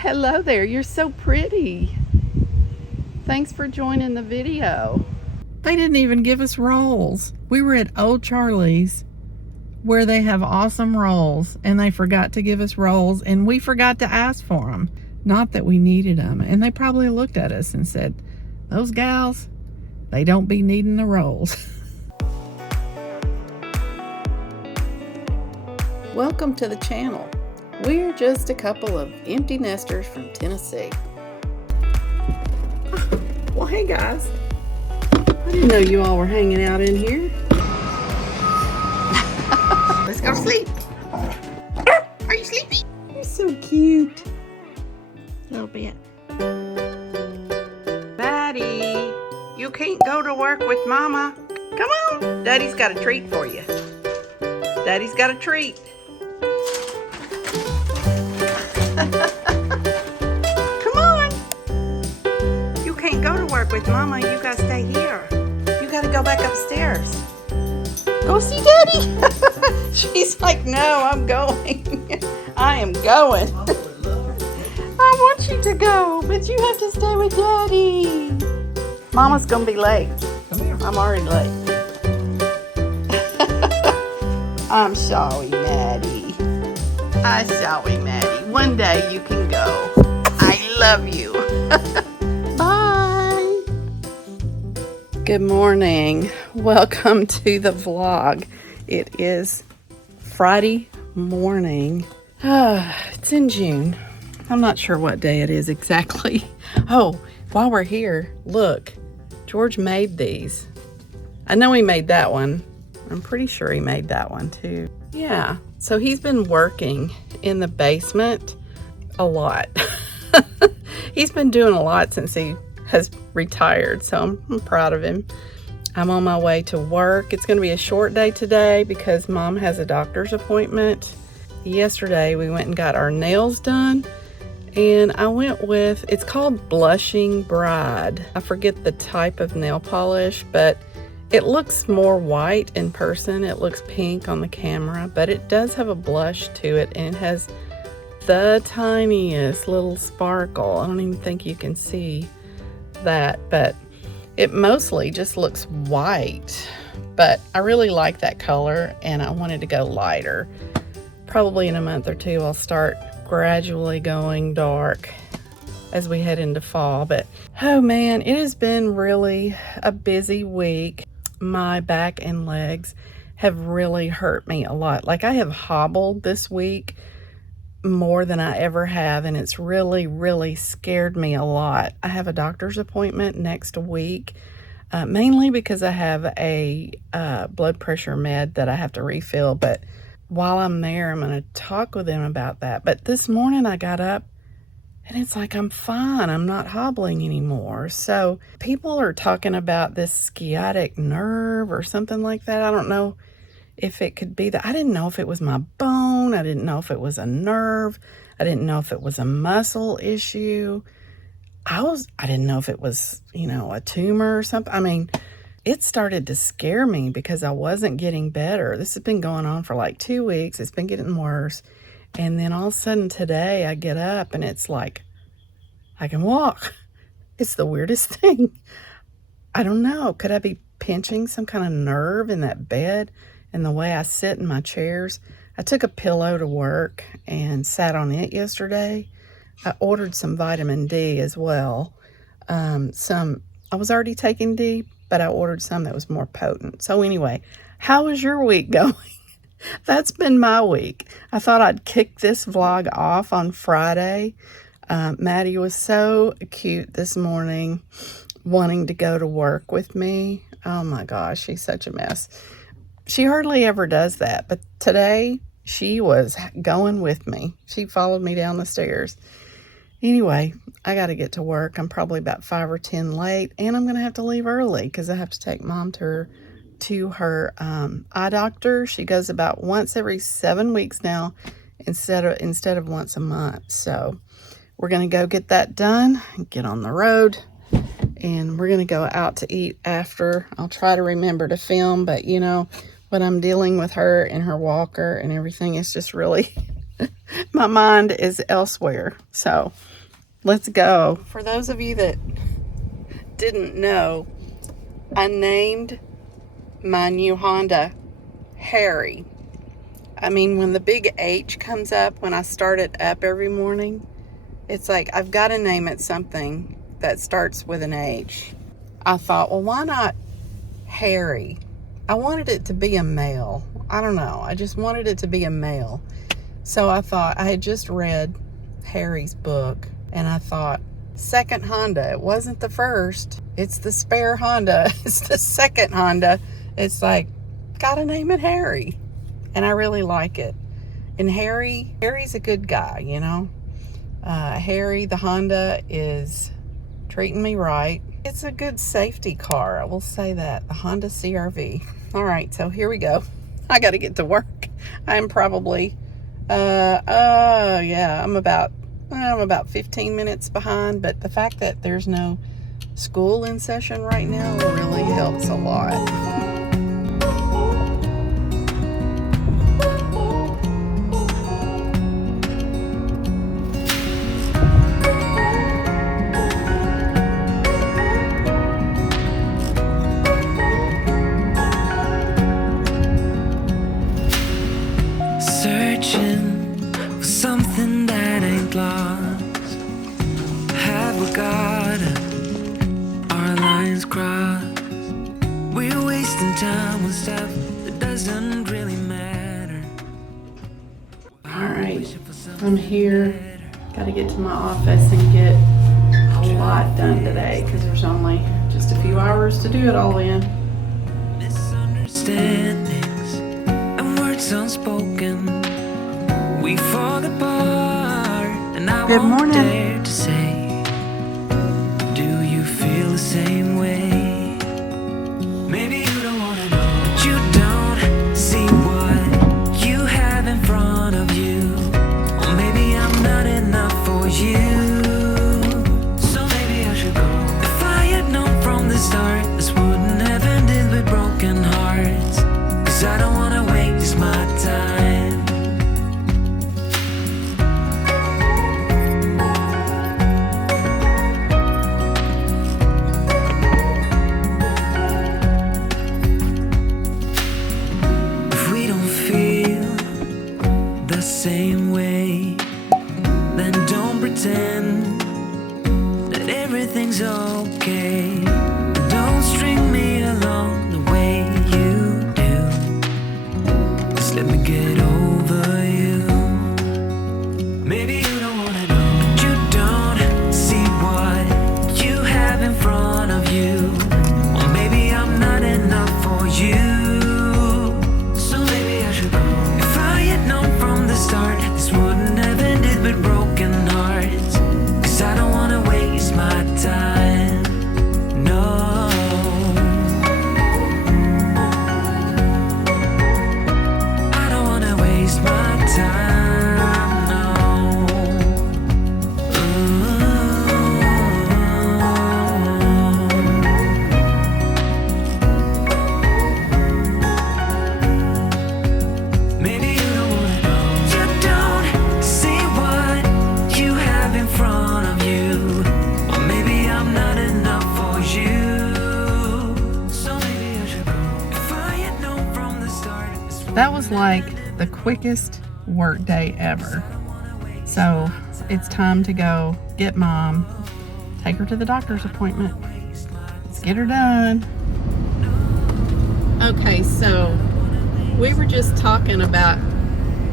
Hello there, you're so pretty. Thanks for joining the video. They didn't even give us rolls. We were at Old Charlie's where they have awesome rolls and they forgot to give us rolls and we forgot to ask for them. Not that we needed them. And they probably looked at us and said, those gals, they don't be needing the rolls. Welcome to the channel. We're just a couple of empty nesters from Tennessee. Well, hey guys. I didn't know you all were hanging out in here. Let's go to sleep. Are you sleepy? You're so cute. A little bit. Maddie, you can't go to work with Mama. Come on. Daddy's got a treat for you. Daddy's got a treat. Come on. You can't go to work with Mama. You gotta stay here. You gotta go back upstairs. Go see Daddy. She's like, no, I'm going. I am going. I want you to go, but you have to stay with Daddy. Mama's gonna be late. I'm already late. I'm sorry, Maddie. I'm sorry, Maddie. One day you can go. I love you. Bye. Good morning. Welcome to the vlog. It is Friday morning. It's in June. I'm not sure what day it is exactly. Oh, while we're here, look, George made these. I know he made that one. I'm pretty sure he made that one too. Yeah, so he's been working in the basement a lot. He's been doing a lot since he has retired, so I'm proud of him. I'm on my way to work. It's gonna be a short day today because Mom has a doctor's appointment. Yesterday we went and got our nails done. And I went with, it's called Blushing Bride. I forget the type of nail polish, but it looks more white in person. It looks pink on the camera, but it does have a blush to it, and it has the tiniest little sparkle. I don't even think you can see that, but it mostly just looks white. But I really like that color, and I wanted to go lighter. Probably in a month or two, I'll start gradually going dark as we head into fall. But oh man, it has been really a busy week. My back and legs have really hurt me a lot. Like, I have hobbled this week more than I ever have, and it's really scared me a lot. I have a doctor's appointment next week, mainly because I have a blood pressure med that I have to refill. But while I'm there, I'm going to talk with them about that. But this morning I got up and it's like, I'm fine. I'm not hobbling anymore. So people are talking about this sciatic nerve or something like that. I don't know if it could be that. I didn't know if it was my bone. I didn't know if it was a nerve. I didn't know if it was a muscle issue. I didn't know if it was, a tumor or something. I mean, it started to scare me because I wasn't getting better. This has been going on for like 2 weeks. It's been getting worse. And then all of a sudden today I get up and it's like, I can walk. It's the weirdest thing. I don't know. Could I be pinching some kind of nerve in that bed and the way I sit in my chairs? I took a pillow to work and sat on it yesterday. I ordered some vitamin D as well. I was already taking D, but I ordered some that was more potent. So anyway, how was your week going? That's been my week. I thought I'd kick this vlog off on Friday. Maddie was so cute this morning, wanting to go to work with me. Oh my gosh, she's such a mess. She hardly ever does that, but today she was going with me. She followed me down the stairs. Anyway, I got to get to work. I'm probably about 5 or 10 late, and I'm going to have to leave early because I have to take Mom to her eye doctor. She goes about once every 7 weeks now instead of once a month. So we're going to go get that done and get on the road, and we're going to go out to eat after. I'll try to remember to film, but when I'm dealing with her and her walker and everything, it's just really My mind is elsewhere. So let's go. For those of you that didn't know, I named my new Honda Harry. I mean, when the big H comes up, when I start it up every morning, it's like, I've got to name it something that starts with an H. I thought, well, why not Harry? I wanted it to be a male. I don't know. I just wanted it to be a male. So I thought, I had just read Harry's book, and I thought, second Honda. It wasn't the first. It's the spare Honda. It's the second Honda. It's like, gotta name it Harry. And I really like it. And Harry's a good guy, you know. Harry, the Honda, is treating me right. It's a good safety car, I will say that. The Honda CR-V. All right, so here we go. I got to get to work. I'm probably, I'm about 15 minutes behind, but the fact that there's no school in session right now really helps a lot. Searching for something that ain't lost. Have we got our lines crossed? We're wasting time on stuff that doesn't really matter. Alright, I'm here. Gotta get to my office and get a lot done today because there's only just a few hours to do it all in. Misunderstandings and words unspoken. We fall apart, and I Good won't morning. dare to say, do you feel the same way? Maybe you don't wanna know, but you don't see what you have in front of you. Or maybe I'm not enough for you. So maybe I should go. If I had known from the start, this wouldn't have ended with broken hearts. 'Cause I don't wanna waste my time. Same way, then don't pretend that everything's okay. Don't string me along the way you do. Just let me get over you. Maybe you don't wanna know, but you don't see what you have in front of you. Or maybe I'm not enough for you. Start. This wouldn't have ended with broken hearts. 'Cause I don't wanna waste my time. No, I don't wanna waste my time. No. Maybe you don't wanna know. That was like the quickest work day ever. So it's time to go get Mom, take her to the doctor's appointment. Let's get her done. Okay, so we were just talking about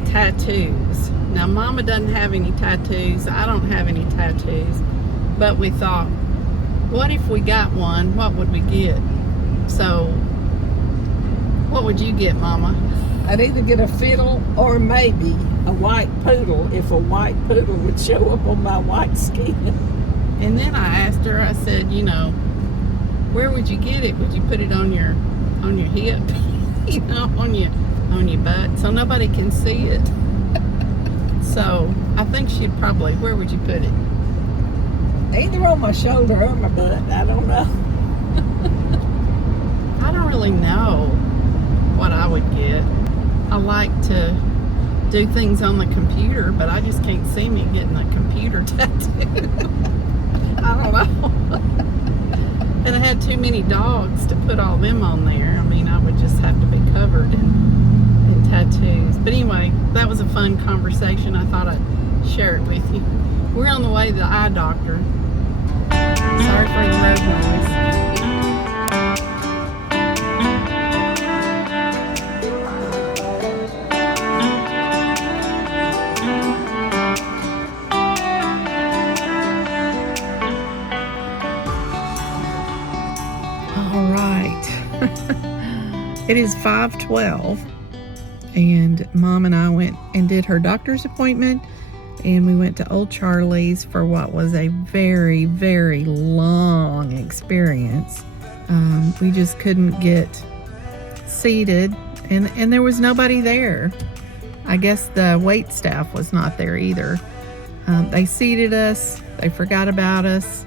tattoos. Now, Mama doesn't have any tattoos. I don't have any tattoos. But we thought, what if we got one? What would we get? So, what would you get, Mama? I'd either get a fiddle or maybe a white poodle if a white poodle would show up on my white skin. And then I asked her, I said, you know, where would you get it? Would you put it on your hip? You know, on your butt so nobody can see it? So I think she'd probably, where would you put it? Either on my shoulder or my butt. I don't know. I don't really know what I would get. I like to do things on the computer, but I just can't see me getting a computer tattoo. I don't know. And I had too many dogs to put all them on there. I mean, I would just have to be covered in tattoos. But anyway, that was a fun conversation. I thought I'd share it with you. We're on the way to the eye doctor. Sorry for the road noise. All right. It is 5:12 and Mom and I went and did her doctor's appointment, and we went to Old Charlie's for what was a very, very long experience. We just couldn't get seated, and there was nobody there. I guess the wait staff was not there either. They seated us. They forgot about us.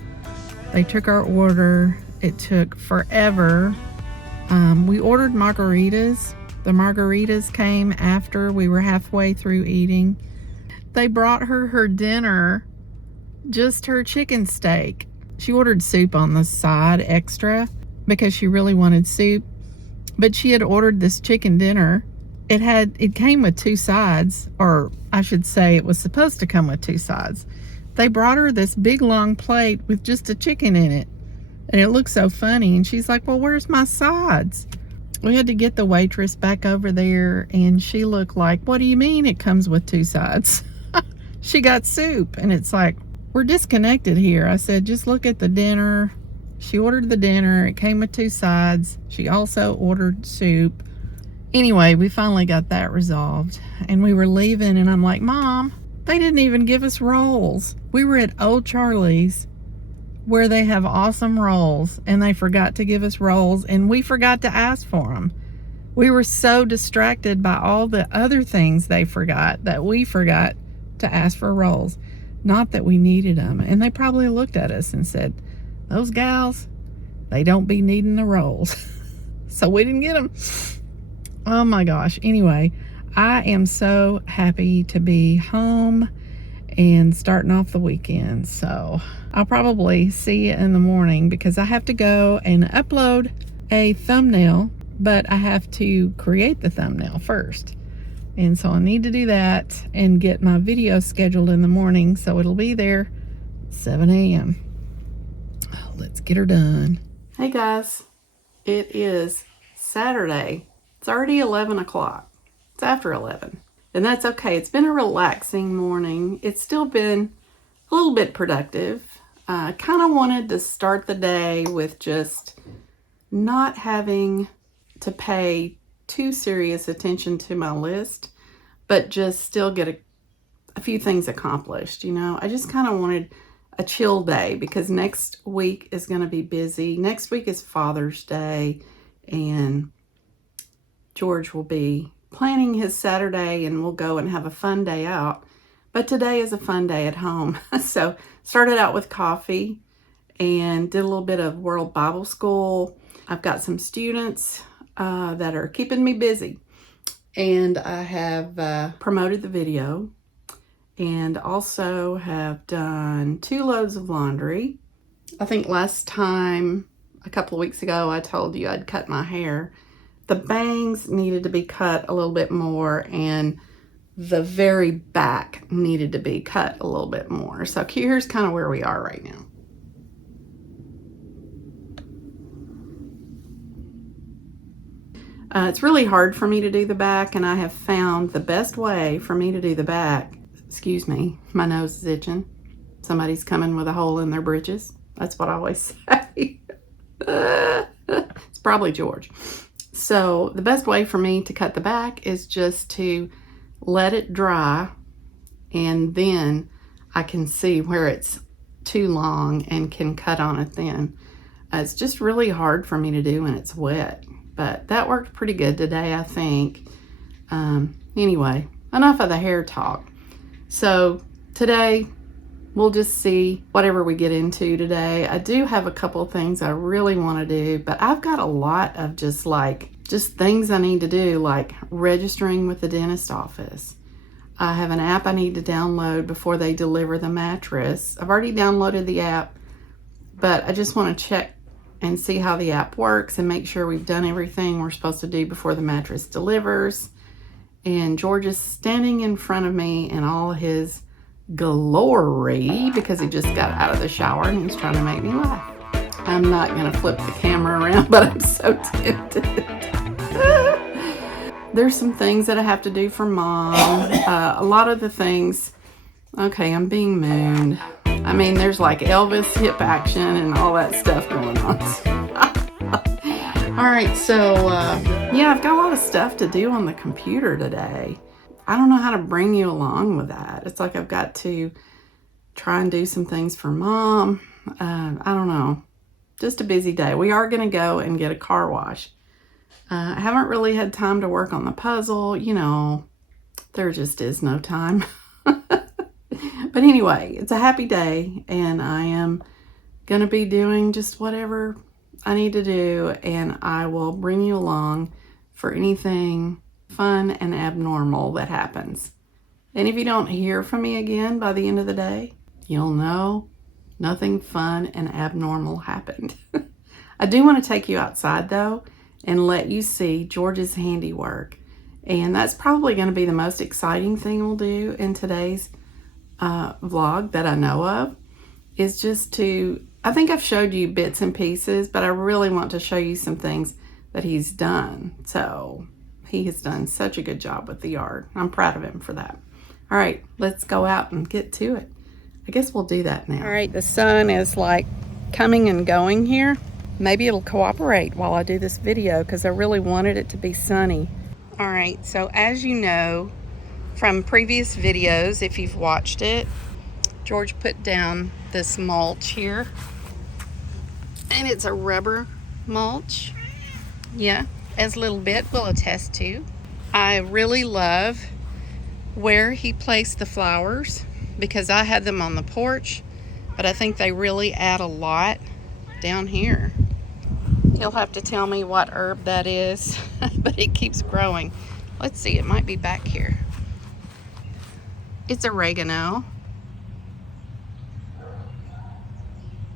They took our order. It took forever. We ordered margaritas. The margaritas came after we were halfway through eating. They brought her dinner, just her chicken steak. She ordered soup on the side extra because she really wanted soup, but she had ordered this chicken dinner. It came with two sides, or I should say it was supposed to come with two sides. They brought her this big long plate with just a chicken in it, and it looked so funny, and she's like, well, where's my sides? We had to get the waitress back over there, and she looked like, what do you mean it comes with two sides? She got soup, and it's like, we're disconnected here. I said, just look at the dinner. She ordered the dinner. It came with two sides. She also ordered soup. Anyway, we finally got that resolved, and we were leaving, and I'm like, Mom, they didn't even give us rolls. We were at Old Charlie's, where they have awesome rolls, and they forgot to give us rolls, and we forgot to ask for them. We were so distracted by all the other things they forgot that we forgot to ask for rolls. Not that we needed them. And they probably looked at us and said, those gals, they don't be needing the rolls. So we didn't get them. Oh my gosh. Anyway, I am so happy to be home and starting off the weekend. So I'll probably see you in the morning because I have to go and upload a thumbnail, but I have to create the thumbnail first. And so I need to do that and get my video scheduled in the morning, so it'll be there 7 a.m. Let's get her done. Hey guys, it is Saturday. It's already 11 o'clock. It's after 11. And that's okay. It's been a relaxing morning. It's still been a little bit productive. I kind of wanted to start the day with just not having to pay too serious attention to my list, but just still get a few things accomplished. You know, I just kind of wanted a chill day because next week is going to be busy. Next week is Father's Day, and George will be planning his Saturday, and we'll go and have a fun day out. But today is a fun day at home. So started out with coffee and did a little bit of World Bible School. I've got some students that are keeping me busy, and I have promoted the video, and also have done 2 loads of laundry. I think last time, a couple of weeks ago, I told you I'd cut my hair. The bangs needed to be cut a little bit more, and the very back needed to be cut a little bit more. So here's kind of where we are right now. It's really hard for me to do the back, and I have found the best way for me to do the back. Excuse me, my nose is itching. Somebody's coming with a hole in their britches. That's what I always say. It's probably George. So the best way for me to cut the back is just to let it dry, and then I can see where it's too long and can cut on it then. It's just really hard for me to do when it's wet. But that worked pretty good today, I think. Anyway, enough of the hair talk. So today, we'll just see whatever we get into today. I do have a couple of things I really want to do, but I've got a lot of just things I need to do, like registering with the dentist office. I have an app I need to download before they deliver the mattress. I've already downloaded the app, but I just want to check and see how the app works and make sure we've done everything we're supposed to do before the mattress delivers. And George is standing in front of me in all his glory because he just got out of the shower and he's trying to make me laugh. I'm not going to flip the camera around, but I'm so tempted. There's some things that I have to do for Mom. A lot of the things, okay, I'm being mooned. I mean, there's like Elvis hip action and all that stuff going on. All right, so yeah, I've got a lot of stuff to do on the computer today. I don't know how to bring you along with that. It's like I've got to try and do some things for Mom. I don't know. Just a busy day. We are going to go and get a car wash. I haven't really had time to work on the puzzle. You know, there just is no time. But anyway, it's a happy day, and I am going to be doing just whatever I need to do, and I will bring you along for anything fun and abnormal that happens. And if you don't hear from me again by the end of the day, you'll know nothing fun and abnormal happened. I do want to take you outside, though, and let you see George's handiwork. And that's probably going to be the most exciting thing we'll do in today's vlog that I know of, is just to, I think I've showed you bits and pieces, but I really want to show you some things that he's done. So he has done such a good job with the yard. I'm proud of him for that. All right, let's go out and get to it. I guess we'll do that now. All right, the sun is like coming and going here. Maybe it'll cooperate while I do this video because I really wanted it to be sunny. All right, so as you know from previous videos, if you've watched it, George put down this mulch here, and it's a rubber mulch. Yeah, as Little Bit will attest to. I really love where he placed the flowers because I had them on the porch, but I think they really add a lot down here. He'll have to tell me what herb that is, but it keeps growing. Let's see, it might be back here. It's oregano.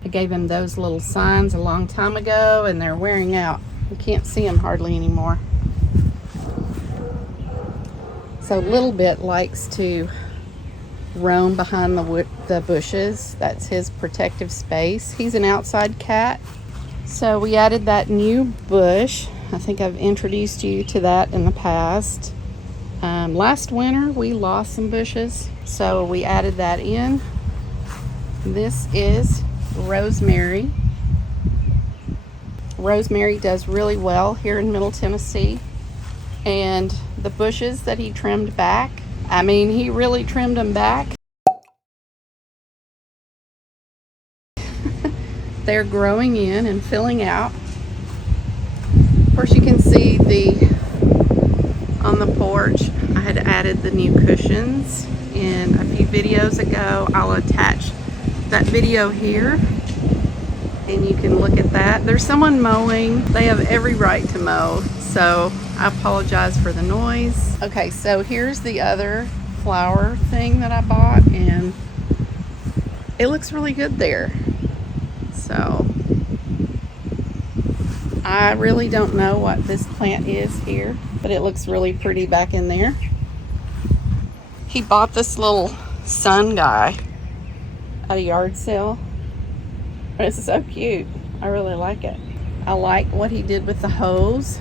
I gave him those little signs a long time ago, and they're wearing out. You can't see them hardly anymore. So Little Bit likes to roam behind the bushes. That's his protective space. He's an outside cat. So we added that new bush. I think I've introduced you to that in the past. Last winter we lost some bushes, so we added that in. This is rosemary. Rosemary does really well here in Middle Tennessee. And the bushes that he trimmed back, I mean, he really trimmed them back. They're growing in and filling out. Of course, you can see on the porch, I had added the new cushions in a few videos ago. I'll attach that video here, and you can look at that. There's someone mowing. They have every right to mow, so I apologize for the noise. Okay, so here's the other flower thing that I bought, and it looks really good there. So I really don't know what this plant is here, but it looks really pretty back in there. He bought this little sun guy at a yard sale. It's so cute. I really like it. I like what he did with the hose.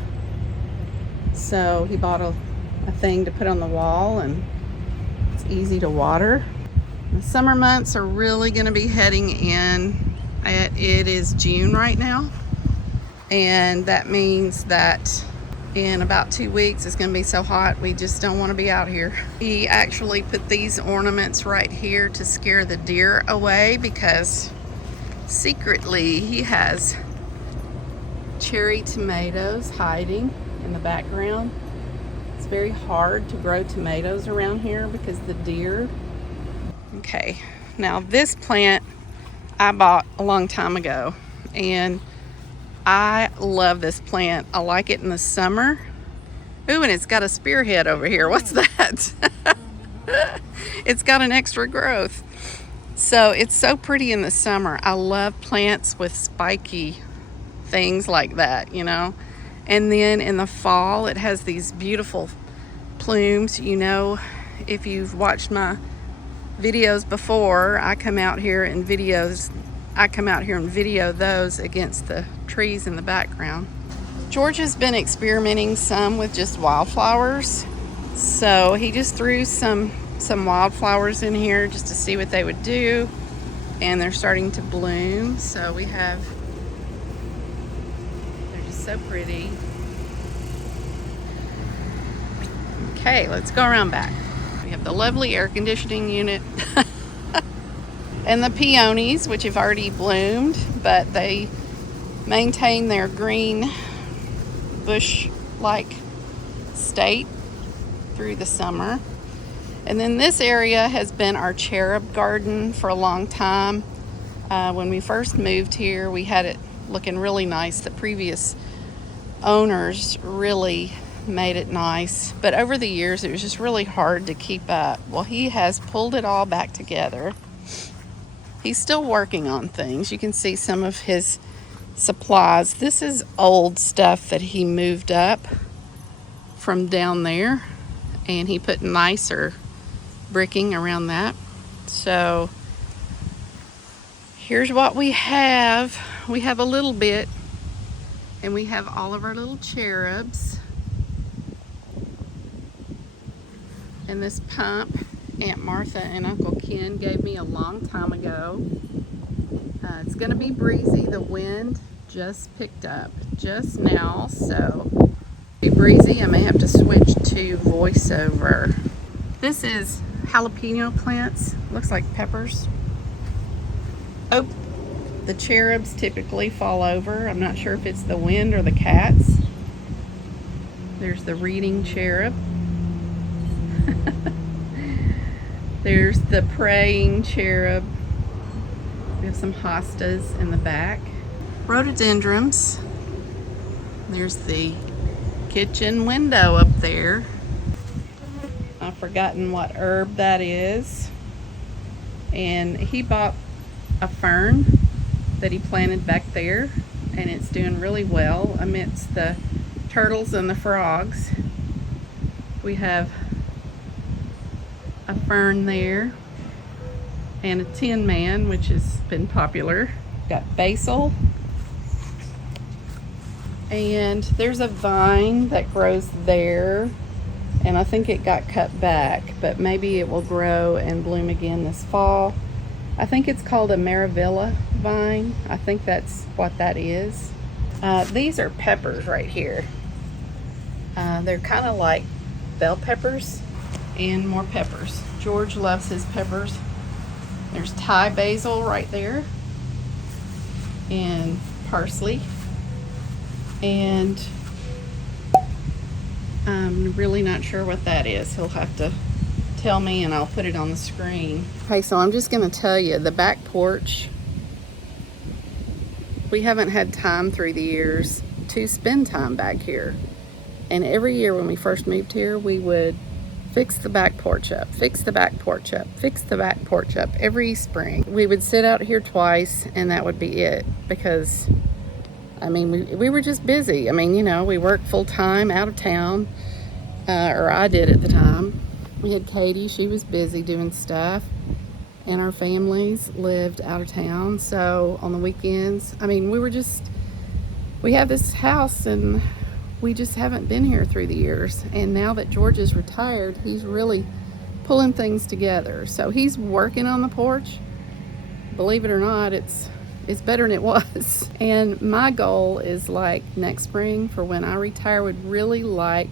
So he bought a thing to put on the wall, and it's easy to water. The summer months are really going to be heading in. It is June right now, and that means that in about 2 weeks it's going to be so hot we just don't want to be out here. He actually put these ornaments right here to scare the deer away, because secretly he has cherry tomatoes hiding in the background. It's very hard to grow tomatoes around here because the deer. Okay, now this plant I bought a long time ago, and I love this plant. I like it in the summer. Ooh, and it's got a spearhead over here. What's that? It's got an extra growth. So it's so pretty in the summer. I love plants with spiky things like that, you know. And then in the fall, it has these beautiful plumes. You know, if you've watched my videos before, I come out here and video those against the trees in the background. George has been experimenting some with just wildflowers. So he just threw some wildflowers in here just to see what they would do. And they're starting to bloom. So we have, they're just so pretty. Okay, let's go around back. We have the lovely air conditioning unit. And the peonies, which have already bloomed, but they maintain their green bush-like state through the summer. And then this area has been our cherub garden for a long time. When we first moved here, we had it looking really nice. The previous owners really made it nice, but over the years it was just really hard to keep up. Well, he has pulled it all back together. He's still working on things. You can see some of his supplies. This is old stuff that he moved up from down there, and he put nicer bricking around that. So here's what we have. We have a little bit, and we have all of our little cherubs. And this pump Aunt Martha and Uncle Ken gave me a long time ago. It's gonna be breezy. The wind just picked up just now, so be breezy. I may have to switch to voiceover. This is jalapeno plants. Looks like peppers. Oh, the cherubs typically fall over. I'm not sure if it's the wind or the cats. There's the reading cherub. There's the praying cherub. We have some hostas in the back. Rhododendrons. There's the kitchen window up there. I've forgotten what herb that is. And he bought a fern that he planted back there, and it's doing really well amidst the turtles and the frogs. We have a fern there and a tin man, which has been popular. Got basil, and there's a vine that grows there, and I think it got cut back, but maybe it will grow and bloom again this fall. I think it's called a Maravilla vine. I think that's what that is. These are peppers right here. They're kind of like bell peppers. And more peppers. George loves his peppers. There's Thai basil right there, and parsley, and I'm really not sure what that is. He'll have to tell me, and I'll put it on the screen. Okay, so I'm just going to tell you, the back porch, we haven't had time through the years to spend time back here. And every year when we first moved here, we would fix the back porch up, fix the back porch up, fix the back porch up every spring. We would sit out here twice, and that would be it, because I mean, we were just busy. I mean, you know, we worked full time out of town, or I did at the time. We had Katie, she was busy doing stuff, and our families lived out of town. So on the weekends, I mean, we have this house, and we just haven't been here through the years. And now that George is retired, he's really pulling things together. So he's working on the porch. Believe it or not, it's better than it was. And my goal is, like, next spring, for when I retire, would really like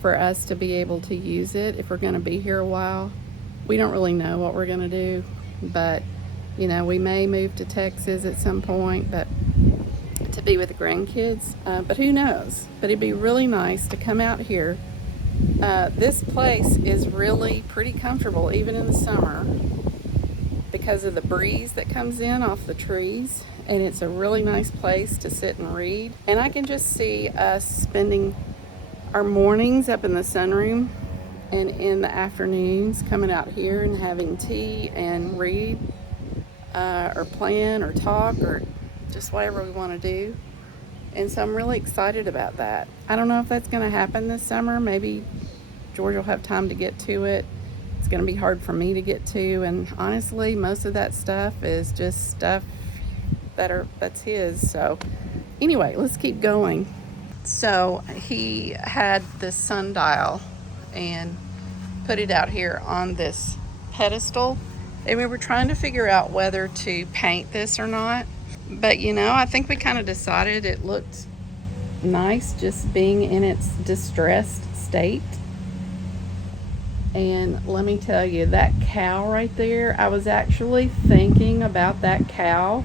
for us to be able to use it if we're going to be here a while. We don't really know what we're going to do, but you know, we may move to Texas at some point, but to be with the grandkids, but who knows. But it'd be really nice to come out here. This place is really pretty comfortable even in the summer because of the breeze that comes in off the trees, and it's a really nice place to sit and read. And I can just see us spending our mornings up in the sunroom And in the afternoons, coming out here and having tea and read, or plan or talk, or just whatever we want to do. And so I'm really excited about that. I don't know if that's going to happen this summer. Maybe George will have time to get to it. It's going to be hard for me to get to. And honestly, most of that stuff is just stuff that's his. So anyway, let's keep going. So he had this sundial and put it out here on this pedestal. And we were trying to figure out whether to paint this or not. But you know, I think we kind of decided it looked nice just being in its distressed state. And let me tell you, that cow right there, I was actually thinking about that cow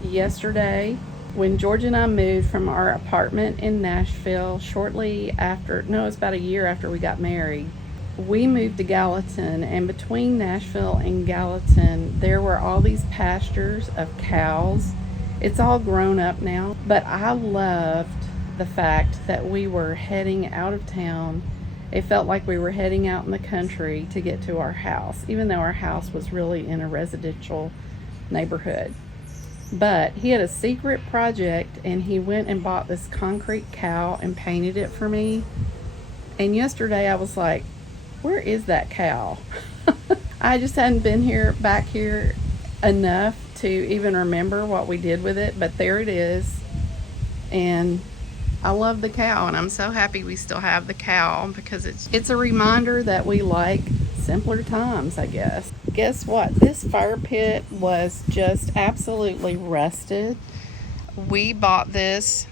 yesterday when George and I moved from our apartment in Nashville shortly after, no, it was about a year after we got married. We moved to Gallatin, and between Nashville and Gallatin, there were all these pastures of cows. It's all grown up now, but I loved the fact that we were heading out of town. It felt like we were heading out in the country to get to our house, even though our house was really in a residential neighborhood. But he had a secret project, and he went and bought this concrete cow and painted it for me. And yesterday I was like, where is that cow? I just hadn't been back here enough to even remember what we did with it, but there it is. And I love the cow, and I'm so happy we still have the cow because it's a reminder that we like simpler times, I guess. Guess what? This fire pit was just absolutely rusted. We bought this,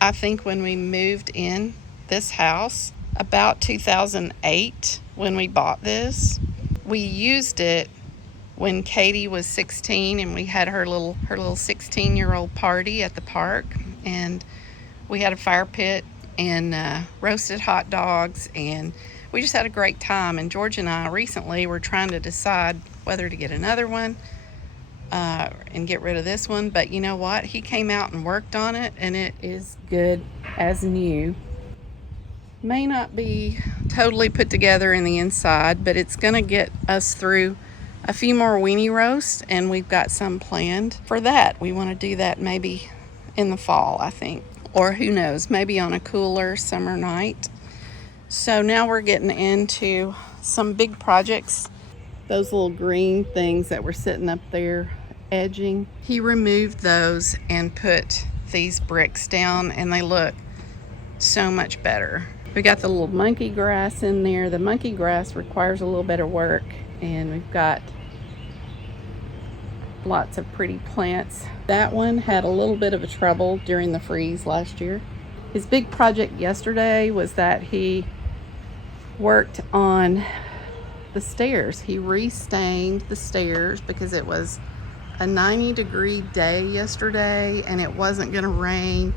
I think, when we moved in this house. About 2008 when we bought this. We used it when Katie was 16 and we had her little 16-year-old party at the park, and we had a fire pit and roasted hot dogs, and we just had a great time. And George and I recently were trying to decide whether to get another one and get rid of this one, but you know what? He came out and worked on it, and it is good as new. May not be totally put together in the inside, but it's going to get us through a few more weenie roasts, and we've got some planned for that. We want to do that maybe in the fall, I think, or who knows, maybe on a cooler summer night. So now we're getting into some big projects. Those little green things that were sitting up there edging, he removed those and put these bricks down, and they look so much better. We got the little monkey grass in there. The monkey grass requires a little bit of work, and we've got lots of pretty plants. That one had a little bit of a trouble during the freeze last year. His big project yesterday was that he worked on the stairs. He re-stained the stairs because it was a 90-degree day yesterday and it wasn't going to rain,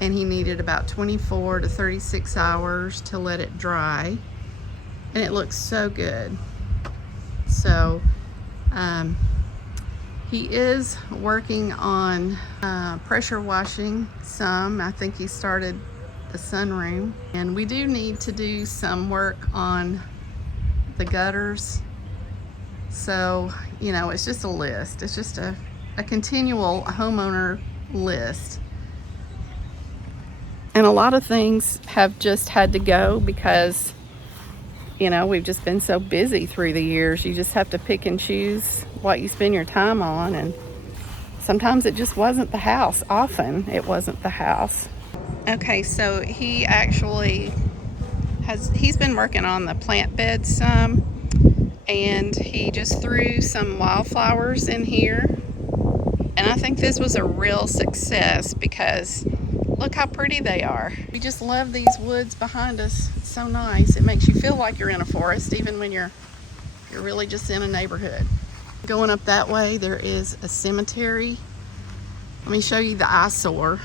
and he needed about 24 to 36 hours to let it dry, and it looks so good. So he is working on pressure washing some. I think he started the sunroom, and we do need to do some work on the gutters. So, you know, it's just a list. It's just a continual homeowner list. And a lot of things have just had to go because, you know, we've just been so busy through the years. You just have to pick and choose what you spend your time on. And sometimes it just wasn't the house. Often it wasn't the house. Okay, so he actually he's been working on the plant bed some. And he just threw some wildflowers in here. And I think this was a real success because look how pretty they are. We just love these woods behind us. It's so nice. It makes you feel like you're in a forest even when you're really just in a neighborhood. Going up that way, there is a cemetery. Let me show you the eyesore.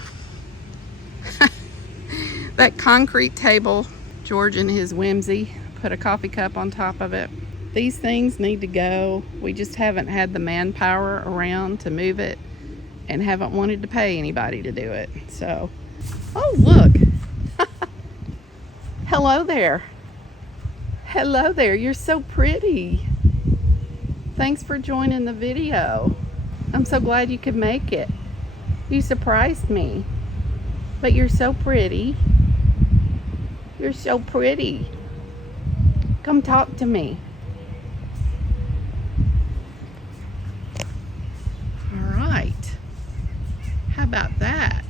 That concrete table, George in his whimsy put a coffee cup on top of it. These things need to go. We just haven't had the manpower around to move it and haven't wanted to pay anybody to do it. So, oh look. Hello there. Hello there, you're so pretty. Thanks for joining the video. I'm so glad you could make it. You surprised me. But you're so pretty. You're so pretty. Come talk to me. All right. How about that?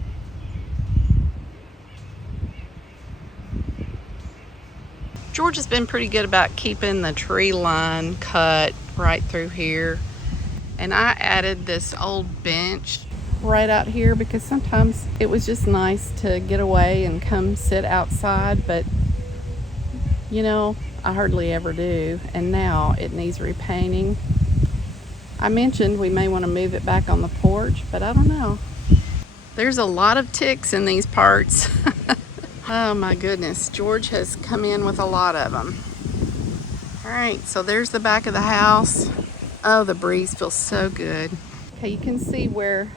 George has been pretty good about keeping the tree line cut right through here. And I added this old bench right out here because sometimes it was just nice to get away and come sit outside, but you know, I hardly ever do. And now it needs repainting. I mentioned we may want to move it back on the porch, but I don't know. There's a lot of ticks in these parts. Oh my goodness, George has come in with a lot of them. All right, so there's the back of the house. Oh, the breeze feels so good. Okay, you can see where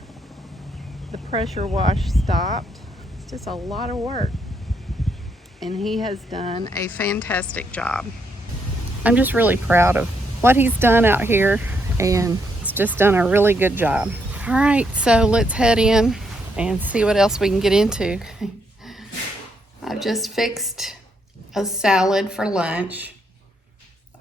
the pressure wash stopped. It's just a lot of work. And he has done a fantastic job. I'm just really proud of what he's done out here, and he's just done a really good job. All right, so let's head in and see what else we can get into. I've just fixed a salad for lunch.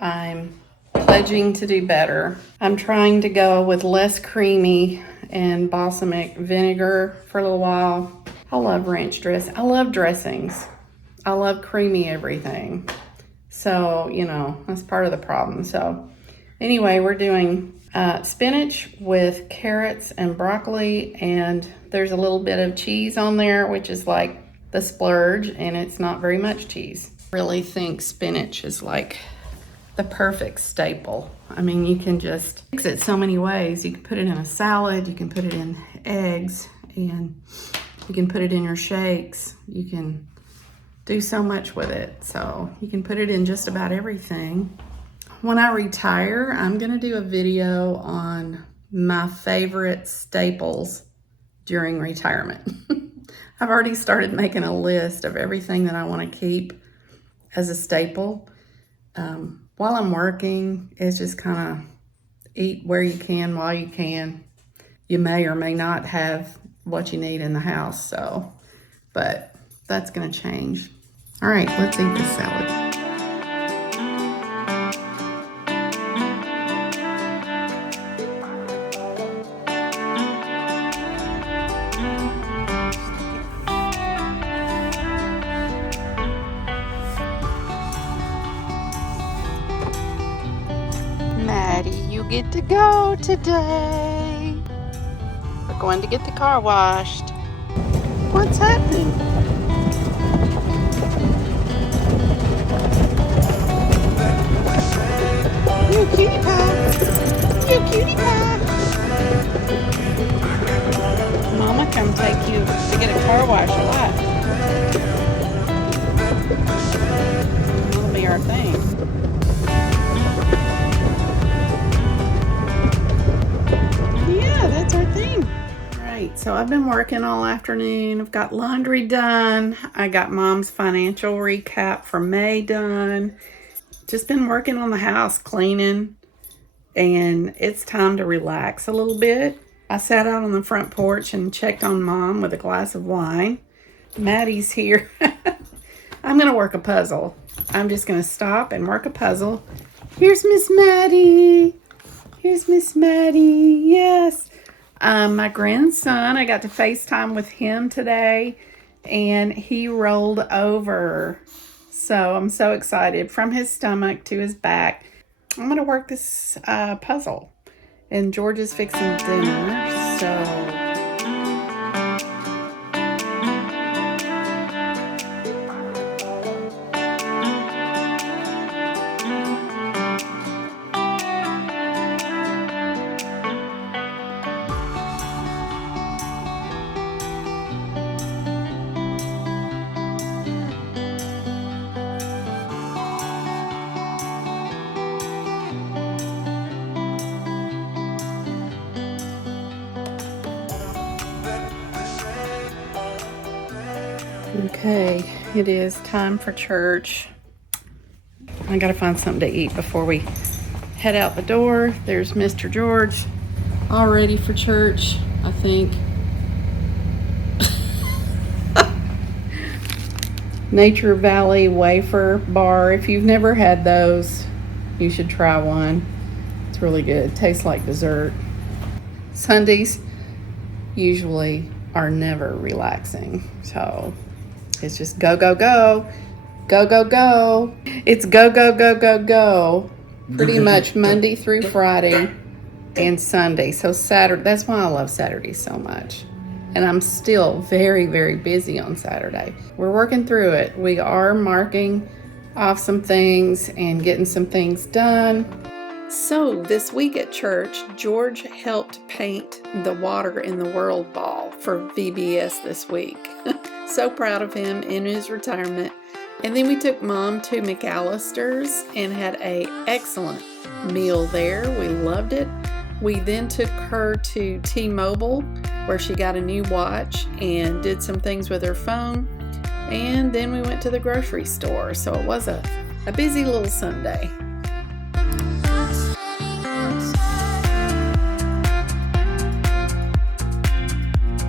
I'm pledging to do better. I'm trying to go with less creamy and balsamic vinegar for a little while. I love ranch dressing. I love dressings. I love creamy everything. So, you know, that's part of the problem. So anyway, we're doing spinach with carrots and broccoli, and there's a little bit of cheese on there, which is like the splurge, and it's not very much cheese. I really think spinach is like the perfect staple. I mean, you can just fix it so many ways. You can put it in a salad, you can put it in eggs, and you can put it in your shakes. You can do so much with it. So you can put it in just about everything. When I retire, I'm gonna do a video on my favorite staples during retirement. I've already started making a list of everything that I want to keep as a staple. While I'm working, it's just kind of eat where you can while you can. You may or may not have what you need in the house, so, but that's going to change. All right, let's eat this salad. Maddie, you get to go today. We're going to get the car washed. What's happening? You cutie pie. You cutie pie. Mama come take you to get a car wash or what? That'll be our thing. Yeah, that's our thing. Right, so I've been working all afternoon. I've got laundry done. I got Mom's financial recap for May done. Just been working on the house, cleaning, and it's time to relax a little bit. I sat out on the front porch and checked on Mom with a glass of wine. Maddie's here. I'm going to work a puzzle. I'm just going to stop and work a puzzle. Here's Miss Maddie. Here's Miss Maddie. Yes. My grandson, I got to FaceTime with him today, and he rolled over. So I'm so excited. From his stomach to his back. I'm going to work this puzzle. And George is fixing dinner, so... Okay, it is time for church. I gotta find something to eat before we head out the door. There's Mr. George, all ready for church, I think. Nature Valley wafer bar. If you've never had those, you should try one. It's really good. Tastes like dessert. Sundays usually are never relaxing, so it's just go, go, go. Go, go, go. It's go, go, go, go, go. Pretty much Monday through Friday and Sunday. So Saturday, that's why I love Saturday so much. And I'm still very, very busy on Saturday. We're working through it. We are marking off some things and getting some things done. So this week at church, George helped paint the Water in the World ball for VBS this week. So proud of him in his retirement. And then we took Mom to McAllister's and had an excellent meal there. We loved it. We then took her to T-Mobile, where she got a new watch and did some things with her phone. And then we went to the grocery store. So it was a busy little Sunday.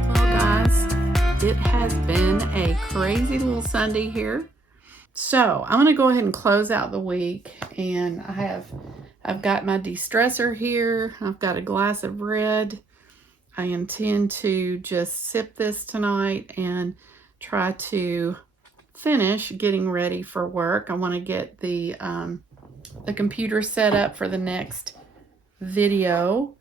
Well, guys, it has been a crazy little Sunday here. So I'm going to go ahead and close out the week, and I've got my de-stressor here. I've got a glass of red. I intend to just sip this tonight and try to finish getting ready for work. I want to get the computer set up for the next video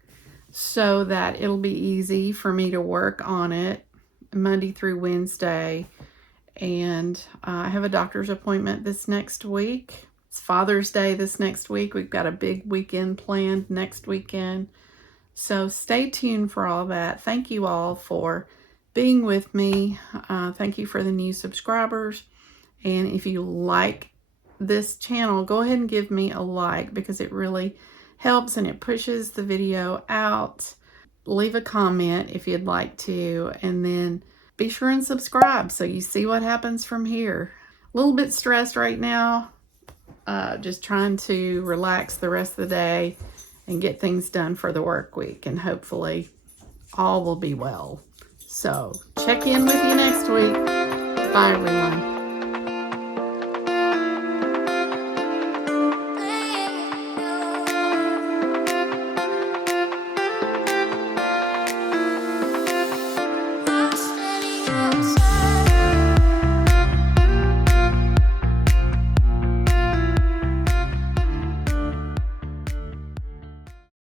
so that it'll be easy for me to work on it Monday through Wednesday. And I have a doctor's appointment this next week. It's Father's Day this next week. We've got a big weekend planned next weekend. So stay tuned for all that. Thank you all for being with me. Thank you for the new subscribers. And if you like this channel, go ahead and give me a like, because it really helps and it pushes the video out. Leave a comment if you'd like to, and then be sure and subscribe so you see what happens from here. A little bit stressed right now, just trying to relax the rest of the day and get things done for the work week, and hopefully all will be well. So check in with you next week. Bye, everyone.